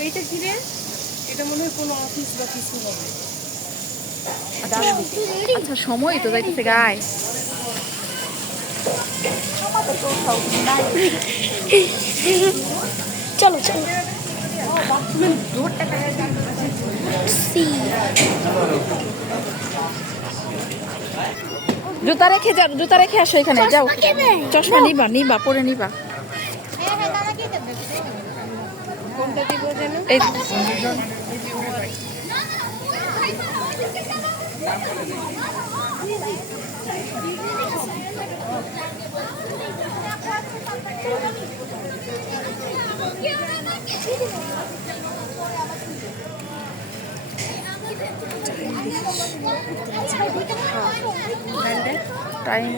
ওইটা কি রে? এটা মনে হয় কোনো অফিস বা কিছু হবে। আচ্ছা সময় তো যাইতেছে গায়। চলো চলো সি জুতা রেখে যাও, জুতা রেখে আসো এখানে যাও। চশমা নিবা নিবা পরে নিবা। কোনটা দিব যেন? এই টাইম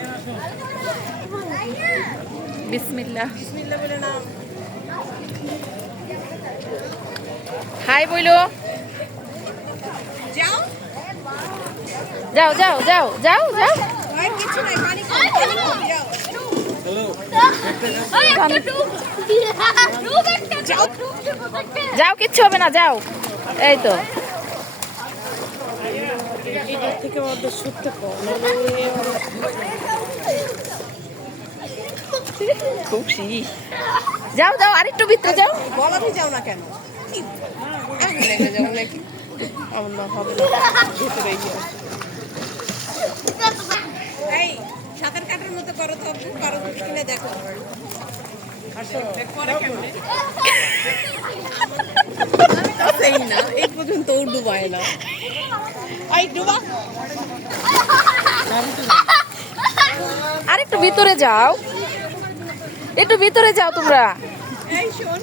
বিসমিল্লাহ। বিসমিল্লাহ বলে না। হাই বইলো। যাও। যাও যাও যাও যাও যাও। আর কিছু নাই, পানি খাও, পানি খাও, যাও। যাও কিচ্ছু হবে না যাও। এই তো এটার থেকে ওদের সত্য কম। খুশি। যাও যাও আরেকটু ভিতরে যাও। বলারই যাও না কেন? আমি লেগে যাও নাকি? আমার না হবে না, ভেতরেই যাও। এই সাঁতার কাটার মতো করো তো, পারো কিনা দেখো। করে কেমনে? সেই না, এই পর্যন্ত ও ডুবায় না। এই ডুবা। আরেকটু ভিতরে যাও, একটু ভিতরে যাও তোমরা। এই শোন।